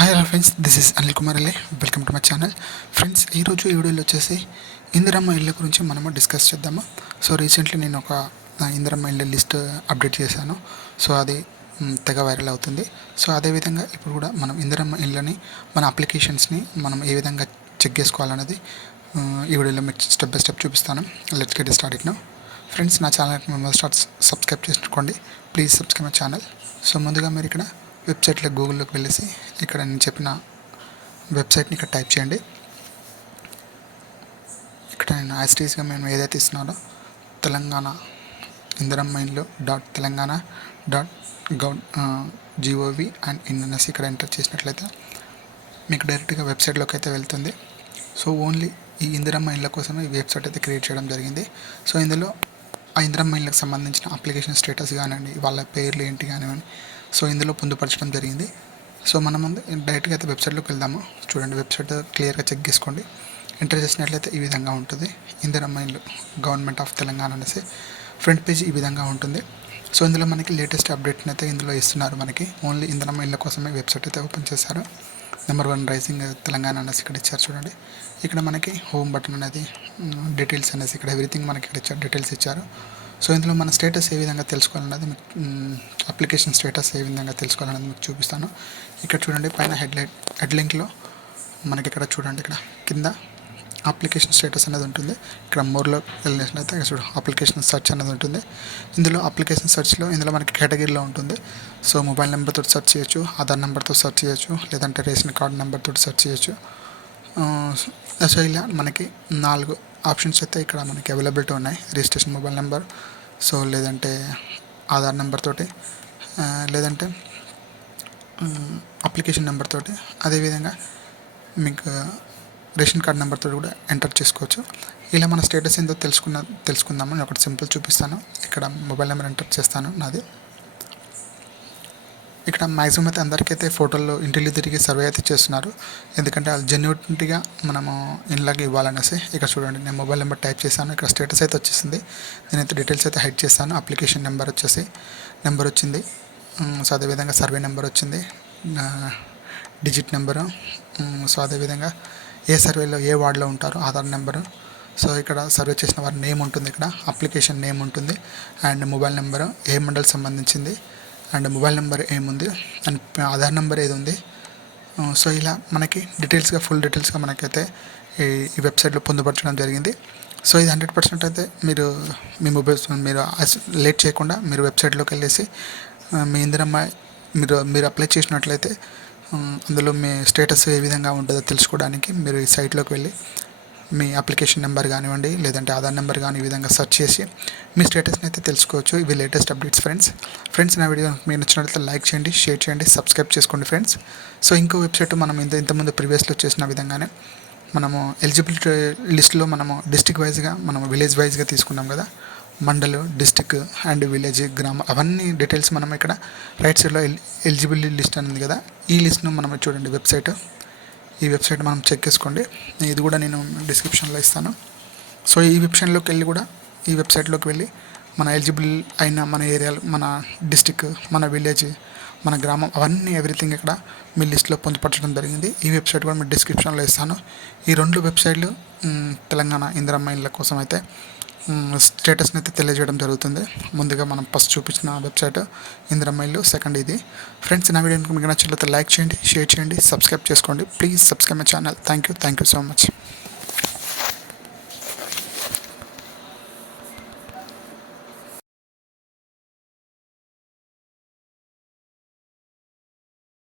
Hi hello friends, this is Anil Kumar Ale. Welcome to my channel. Friends, ఈరోజు ఈ వీడియోలో వచ్చేసి ఇందిరమ్మ ఇళ్ళ గురించి మనము డిస్కస్ చేద్దాము. సో రీసెంట్లీ నేను ఒక ఇందిరమ్మ ఇళ్ళ లిస్ట్ అప్డేట్ చేశాను. సో అది తెగ వైరల్ అవుతుంది. సో అదేవిధంగా ఇప్పుడు కూడా మనం ఇందిరమ్మ ఇళ్ళని మన అప్లికేషన్స్ని మనం ఏ విధంగా చెక్ చేసుకోవాలనేది ఈ వీడియోలో మీకు స్టెప్ బై స్టెప్ చూపిస్తాను. Let's get start it now. Friends, నా ఛానల్కి మేము సబ్స్క్రైబ్ చేసుకోండి. Please subscribe my channel. So ముందుగా మీరు ఇక్కడ వెబ్సైట్లో గూగుల్లోకి వెళ్ళేసి ఇక్కడ నేను చెప్పిన వెబ్సైట్ని ఇక్కడ టైప్ చేయండి. ఇక్కడ నేను యాస్టీస్గా మేము ఏదైతే ఇస్తున్నానో తెలంగాణ ఇందిరమ్మ ఇల్లు .telanggana.gov అండ్ ఇన్ అనేసి ఇక్కడ ఎంటర్ చేసినట్లయితే మీకు డైరెక్ట్గా వెబ్సైట్లోకి అయితే వెళ్తుంది. సో ఓన్లీ ఈ ఇందిరమ్మ ఇళ్ళ కోసమే ఈ వెబ్సైట్ అయితే క్రియేట్ చేయడం జరిగింది. సో ఇందులో ఆ ఇందిరమ్మ ఇళ్ళకి సంబంధించిన అప్లికేషన్ స్టేటస్ కానివ్వండి, వాళ్ళ పేర్లు ఏంటి కానివ్వండి, సో ఇందులో పొందుపరచడం జరిగింది. సో మనం డైరెక్ట్గా అయితే వెబ్సైట్లోకి వెళ్దాము. చూడండి, వెబ్సైట్ క్లియర్గా చెక్ చేసుకోండి. ఎంటర్ చేసినట్లయితే ఈ విధంగా ఉంటుంది. ఇందిరమ్మ ఇల్లు గవర్నమెంట్ ఆఫ్ తెలంగాణ అనేసి ఫ్రంట్ పేజ్ ఈ విధంగా ఉంటుంది. సో ఇందులో మనకి లేటెస్ట్ అప్డేట్ని అయితే ఇందులో ఇస్తున్నారు. మనకి ఓన్లీ ఇందిరమ్మ ఇళ్ళ కోసమే వెబ్సైట్ అయితే ఓపెన్ చేశారు. నెంబర్ 1 రైజింగ్ తెలంగాణ అనేసి ఇక్కడ ఇచ్చారు. చూడండి, ఇక్కడ మనకి హోమ్ బటన్ అనేది, డీటెయిల్స్ అనేసి ఇక్కడ ఎవ్రీథింగ్ మనకి ఇక్కడ ఇచ్చారు, డీటెయిల్స్ ఇచ్చారు. సో ఇందులో మన స్టేటస్ ఏ విధంగా తెలుసుకోవాలన్నది అప్లికేషన్ స్టేటస్ ఏ విధంగా తెలుసుకోవాలన్నది మీకు చూపిస్తాను. ఇక్కడ చూడండి, పైన హెడ్ లింక్లో మనకి ఇక్కడ చూడండి, ఇక్కడ కింద అప్లికేషన్ స్టేటస్ అనేది ఉంటుంది. ఇక్కడ మోర్లో వెళ్ళినట్లయితే చూడు అప్లికేషన్ సెర్చ్ అనేది ఉంటుంది. ఇందులో అప్లికేషన్ సెర్చ్లో ఇందులో మనకి కేటగిరీలో ఉంటుంది. సో మొబైల్ నెంబర్తో సెర్చ్ చేయొచ్చు, ఆధార్ నెంబర్తో సెర్చ్ చేయొచ్చు, లేదంటే రేషన్ కార్డ్ నెంబర్తో సెర్చ్ చేయొచ్చు. సో ఇలా మనకి 4 ఆప్షన్స్ అయితే ఇక్కడ మనకి అవైలబిలిటీ ఉన్నాయి. రిజిస్ట్రేషన్ మొబైల్ నెంబర్, సో లేదంటే ఆధార్ నెంబర్ తోటి, లేదంటే అప్లికేషన్ నెంబర్ తోటి, అదేవిధంగా మీకు రేషన్ కార్డ్ నెంబర్ తోటి కూడా ఎంటర్ చేసుకోవచ్చు. ఇలా మన స్టేటస్ ఏందో తెలుసుకుందామని ఒకటి సింపుల్ చూపిస్తాను. ఇక్కడ మొబైల్ నెంబర్ ఎంటర్ చేస్తాను నాది. ఇక్కడ మ్యాక్సిమం అయితే అందరికైతే ఫోటోల్లో ఇంటిల్లి తిరిగి సర్వే అయితే చేస్తున్నారు. ఎందుకంటే అది జెన్యూనిటీగా మనము ఇన్లాగా ఇవ్వాలనేసి. ఇక్కడ చూడండి, నేను మొబైల్ నెంబర్ టైప్ చేశాను. ఇక్కడ స్టేటస్ అయితే వచ్చేసింది. నేనైతే డీటెయిల్స్ అయితే హైడ్ చేస్తాను. అప్లికేషన్ నెంబర్ వచ్చింది. సో అదేవిధంగా సర్వే నెంబర్ వచ్చింది, డిజిట్ నెంబరు. సో అదేవిధంగా ఏ సర్వేలో ఏ వార్డులో ఉంటారో ఆధార్ నెంబరు. సో ఇక్కడ సర్వే చేసిన వారి నేమ్ ఉంటుంది, ఇక్కడ అప్లికేషన్ నేమ్ ఉంటుంది, అండ్ మొబైల్ నెంబరు ఏ మండల్ సంబంధించింది, అండ్ మొబైల్ నెంబర్ ఏముంది, అండ్ ఆధార్ నెంబర్ ఏది ఉంది. సో ఇలా మనకి ఫుల్ డీటెయిల్స్గా మనకైతే ఈ వెబ్సైట్లో పొందుపరచడం జరిగింది. సో ఇది 100% అయితే మీరు లేట్ చేయకుండా మీరు వెబ్సైట్లోకి వెళ్ళేసి మీ ఇందిరమ్మ మీరు అప్లై చేసినట్లయితే అందులో మీ స్టేటస్ ఏ విధంగా ఉంటుందో తెలుసుకోవడానికి మీరు ఈ సైట్లోకి వెళ్ళి మీ అప్లికేషన్ నెంబర్ కానివ్వండి, లేదంటే ఆధార్ నెంబర్ కానీ ఈ విధంగా సెర్చ్ చేసి మీ స్టేటస్ని అయితే తెలుసుకోవచ్చు. ఇవి లేటెస్ట్ అప్డేట్స్ ఫ్రెండ్స్. నా వీడియో మీకు నచ్చినట్లయితే లైక్ చేయండి, షేర్ చేయండి, సబ్స్క్రైబ్ చేసుకోండి ఫ్రెండ్స్. సో ఇంకో వెబ్సైట్ మనం ఇంతకుముందు ప్రీవియస్లో చేసిన విధంగానే మనము ఎలిజిబిలిటీ లిస్ట్లో మనము డిస్ట్రిక్ట్ వైజ్గా, మనము విలేజ్ వైజ్గా తీసుకున్నాం కదా, మండల్, డిస్టిక్ అండ్ విలేజ్, గ్రామం, అవన్నీ డీటెయిల్స్ మనం ఇక్కడ రైట్ సైడ్లో ఎలిజిబిలిటీ లిస్ట్ అనేది కదా, ఈ లిస్ట్ను మనం చూడండి ఈ వెబ్సైట్ మనం చెక్ చేసుకోండి. ఇది కూడా నేను డిస్క్రిప్షన్లో ఇస్తాను. సో ఈ వెబ్సైట్లోకి వెళ్ళి మన ఎలిజిబుల్ అయిన మన ఏరియాలు, మన డిస్టిక్, మన విలేజ్, మన గ్రామం, అవన్నీ ఎవ్రీథింగ్ ఇక్కడ మీ లిస్ట్లో పొందుపరచడం జరిగింది. ఈ వెబ్సైట్ కూడా మీరు డిస్క్రిప్షన్లో ఇస్తాను. ఈ 2 వెబ్సైట్లు తెలంగాణ ఇందిరమ్మ ఇళ్ళ కోసం అయితే స్టేటస్ని అయితే తెలియజేయడం జరుగుతుంది. ముందుగా మనం ఫస్ట్ చూపించిన వెబ్సైట్ ఇందిరమ్మ ఇల్లు, సెకండ్ ఇది. ఫ్రెండ్స్, నా వీడియో మీకు నచ్చినట్లయితే లైక్ చేయండి, షేర్ చేయండి, సబ్స్క్రైబ్ చేసుకోండి. Please subscribe my channel. Thank you so much.